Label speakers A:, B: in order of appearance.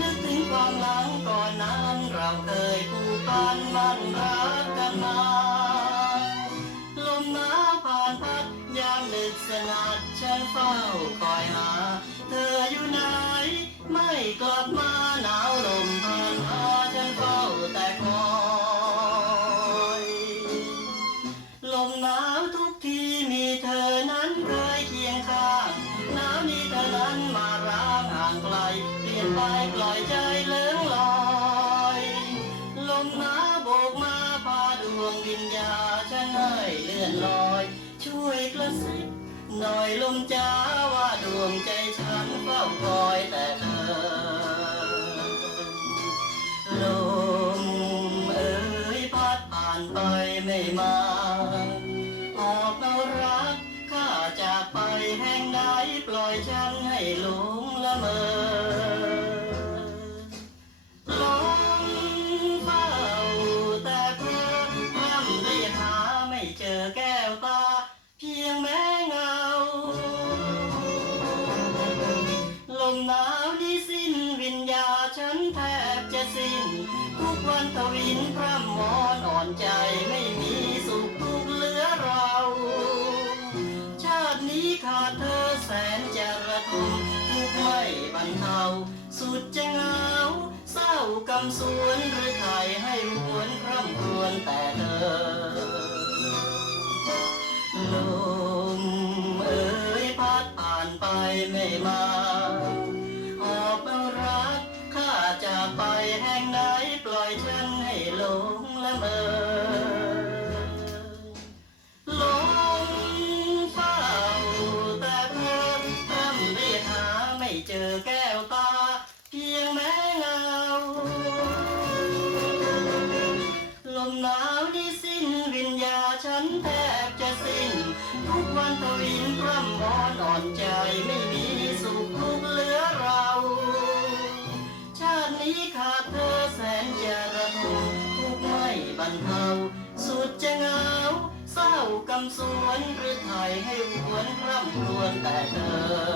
A: นึกถึงความหลังก่อนนั้นเราเคยผูกพันมันรักกันมา ลมหนาวผ่านพัดยามดึกสงัดฉันเฝ้าคอยหา เธออยู่ไหนไม่กลับ ปล่อยใจเลื่องลอยลมหนาโบกมาพาดวงวิญญาฉันให้เลื่อนลอย ช่วยกระซิบหน่อยลมจ้าว่าดวงใจฉันเฝ้าคอยแต่เธอลมเอ่ยพัดผ่านไปไม่มาออกเอารักข้าจากไปแห่งใดปล่อยฉันให้หลงละเมอ วตาเพียงแม้เงา ลมหนาวนี้สิ้นวิญญาฉันแทบจะสิ้น ทุกวันทวินพร่ำวอนอ่อนใจไม่มีสุขทุกเหลือเรา ชาตินี้ขาดเธอแสนจะระทมทุกไม่บรรเทา สุดจะเหงาเศร้ากำสวนหรือไทยให้หวนคร่ำครวญแต่เธอานไม่มาหอบเอารักข้าจากไปแห่งไหนปล่อยฉันให้หลงละเมอหลมเฝ้าแต่เธอนทำเรียหาไม่เจอแก้วตาเพียงแม้เงาลมหนาวนี้สิ้นวิญญาฉันแทบจะสิ้นทุกวันทวินพร่ำว อนใจไม่มีสุขทุกข์เหลือเรา ชาตินี้ขาดเธอแสนจะระทมทุกข์ไม่บรรเทาสุดจะเหงาเศร้ากำสวนหรือไทยให้หวนร่ำรวนแต่เธอ